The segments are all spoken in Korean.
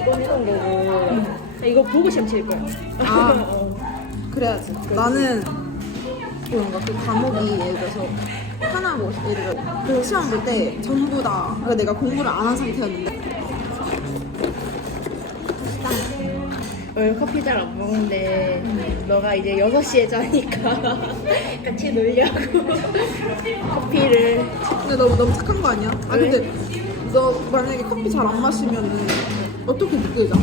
이거 해놓은 거고 이거 보고 시험 칠 거야. 아. 어. 그래야지. 나는 뭔가 그 과목이 예를 들어서 하나 뭐 예를 들어 그 시험 볼 때 전부 다 그러니까 내가 공부를 안 한 상태였는데 오늘 커피 잘 안 먹는데 너가 이제 6시에 자니까 같이 놀려고 커피를 근데 너무 너무 착한 거 아니야? 아 근데 너 만약에 커피 잘 안 마시면은 어떻게 늦게 자?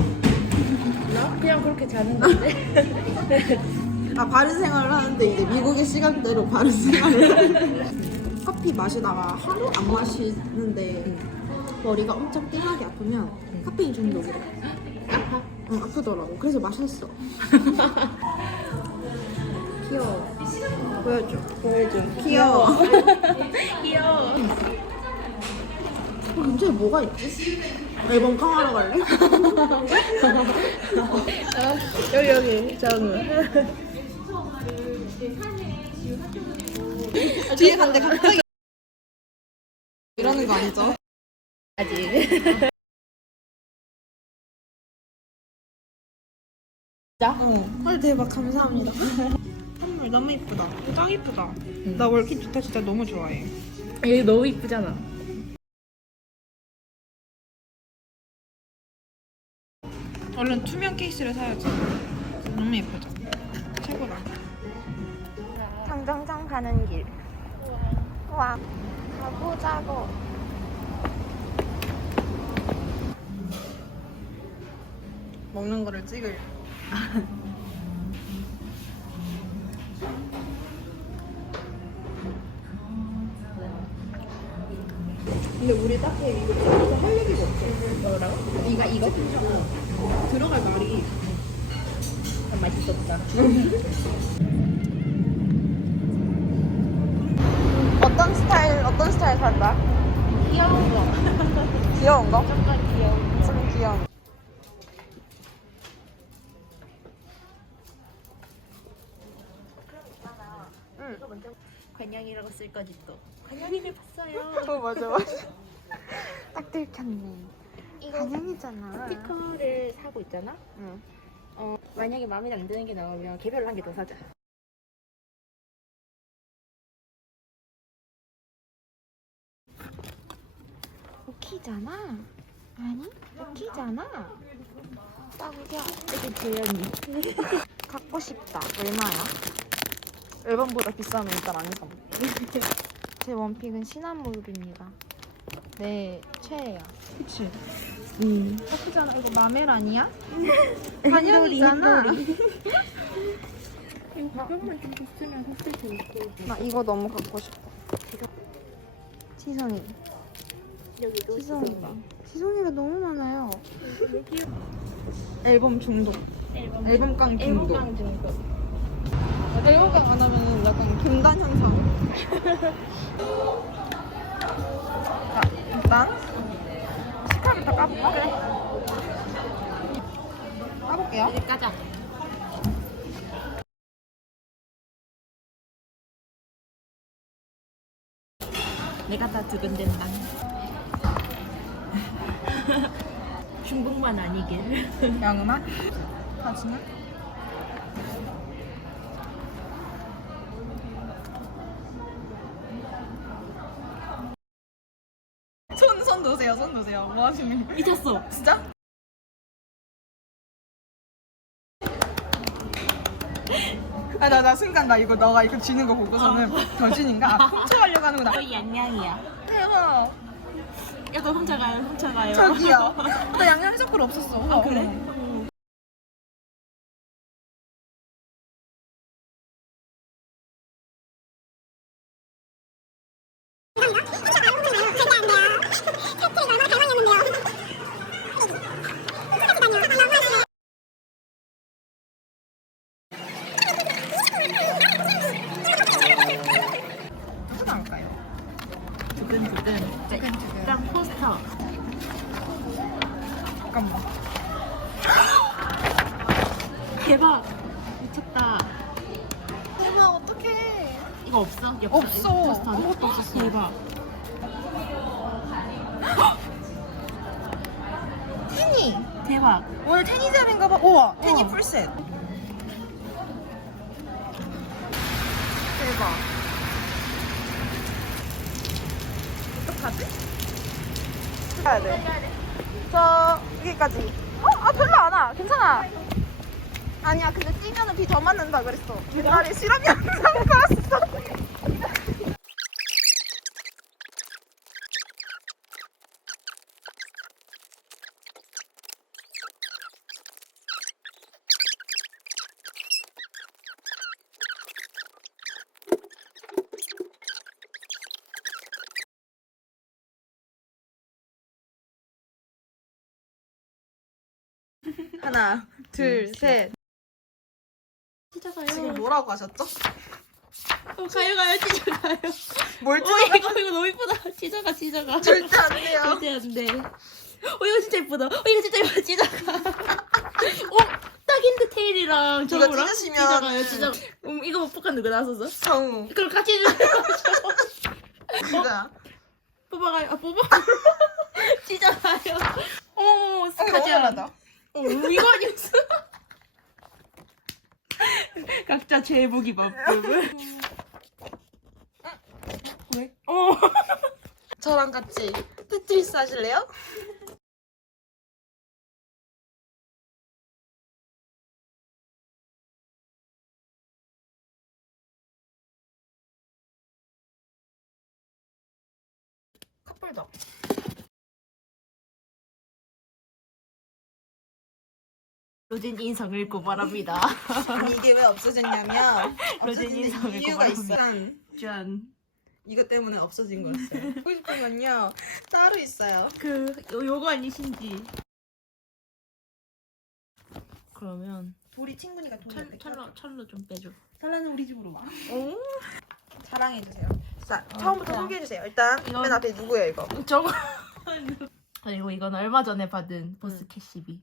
나? 그냥 그렇게 자는 건데? 아 바른 생활을 하는데 이제 미국의 시간대로 바른 생활을 커피 마시다가 하루 안 마시는데 머리가 엄청 띵하게 아프면 카페인 중독이래 아파? 응 아프더라고. 그래서 마셨어. 귀여워. 보여줘. 보여줘. 귀여워. 귀여워. 어, 근처에 뭐가 있지? 앨범 깡하러 갈래? 여기 여기 정우 뒤에 간데 갑자기 이러는 거 아니죠? 아직 응. 헐 대박 감사합니다. 선물 너무 이쁘다. 짱 이쁘다. 나 월킷 좋다 진짜 너무 좋아해. 여기 너무 이쁘잖아 얼른 투명 케이스를 사야지. 너무 예쁘죠? 최고다. 당장장 가는 길 와 가보자고 먹는 거를 찍을. 근데 우리 딱히 이거 뭐라고? 이거 이거 들어갈 말이 맛있었다 어떤 스타일 어떤 스타일 산다? 귀여운 거 귀여운 거? 정말 귀여운 좀 귀여운. 관영이라고 쓸 거지 또 관영이를 봤어요 어 맞아 맞아. 딱 들켰네. 이거 간양이잖아. 스티커를 사고 있잖아 응. 어 만약에 마음에 안 드는 게 나오면 개별로 한 개 더 사자 오키잖아. 아니? 오키잖아. 빵겨 이게 재현이 갖고 싶다. 얼마야? 앨범보다 비싸면 일단 안 사. 제 원픽은 시나몰입니다. 내 최애야. 그치. 음. 커피잖아. 이거 마멜 아니야? 간양이잖아. 이거 가격만 좀 비싸면 샀을 수 있고 나 이거 너무 갖고 싶어. 시선이. 여기도 시선이가. 시선이가 너무 많아요. 앨범 중독. 앨범 앨범 깡 중독. 앨범 깡 중독 앨범 깡 안 하면 약간 금단 현상. 자, 일단 스카부터 까볼까? 그래. 까볼게요. 이제 까자 내가 다 두근댄다 중국만 아니길 양음아? 다지나? 손, 손 놓으세요, 손 놓으세요. 뭐 하시는 거예요? 미쳤어 진짜? 아, 나, 나 순간 나 이거 너가 이거 쥐는 거 보고서는 거진인가? 아, 훔쳐가려고 하는구나. 거의 양양이야 대박. 야너 훔쳐가요 훔쳐가요 저기요. 나 양념 해적글 없었어. 아 그래? 어. 무슨 나올까요? 두근두근 자, 일단 포스터 잠깐만. 대박 미쳤다 대박, 어떡해. 이거 없어? 엽서, 없어. 포스터 아무것도 없었어. 대박 테니. 대박 대박. 오늘 테니점인가 봐. 우와, 테니 어. 풀셋. 대박. 어떡하지? 가야 돼. 저 여기까지. 어? 아 별로 안 와. 괜찮아. 아니야 근데 뛰면은 비 더 맞는다 그랬어. 옛날에 실험 영상 봤어. 하나, 둘, 셋. 진짜 가요. 지금 뭐라고 하셨죠? 어, 가요 가요 진짜 가요. 뭘어 찍어? 이거 이거 너무 이쁘다. 진짜 가 진짜 가. 절대 안 돼요. 절대 안 돼. 어 이거 진짜 이쁘다. 어 이거 진짜 이쁘다. 진짜 가. 어 딱인데 테일이랑 이거 저거랑 찍으시면- 진짜 가요. 진짜. 음 이거 못 뽑아 누구 나왔었어? 성우. 그럼 같이 해주세요. 누가? 뽑아가요. 아 뽑아. 진짜 가요. 어머머 어, 너무 가자. 잘한다. 어 이거 아니었어? 각자 제보기 바쁨. 왜? 어. 저랑 같이 테트리스 하실래요? 커플도. 로진 인성을 고발합니다. 아니 이게 왜 없어졌냐면 로진 없어진 인성을 이유가 고발합니다. 있어요. 짠. 이것 때문에 없어진 거였어요. 건요 따로 있어요. 그 요, 요거 아니신지. 그러면 우리 친구니까 어떻게 철로 철로 좀 빼줘. 설라는 우리 집으로 와. 오? 자랑해 주세요. 자 어, 처음부터 그냥. 소개해 주세요. 일단 이건- 맨 앞에 누구예요 이거? 저거. 그리고 이건 얼마 전에 받은 보스 캐시비.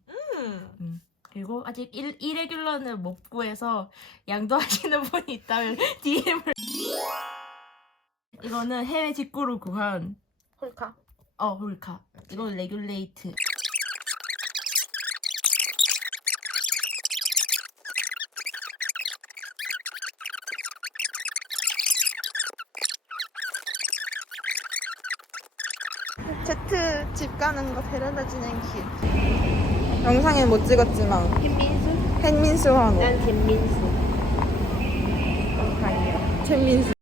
음. 그리고 아직 일, 이레귤러는 못 구해서 양도하시는 분이 있다면 DM을. 이거는 해외 직구로 구한 홀카. 어 홀카. 이건 레귤레이트. 제트 집 가는 거 데려다 주는 길. 영상에 못 찍었지만 햇민수? 햇민수 환호. 난 잼민수. 잼민수.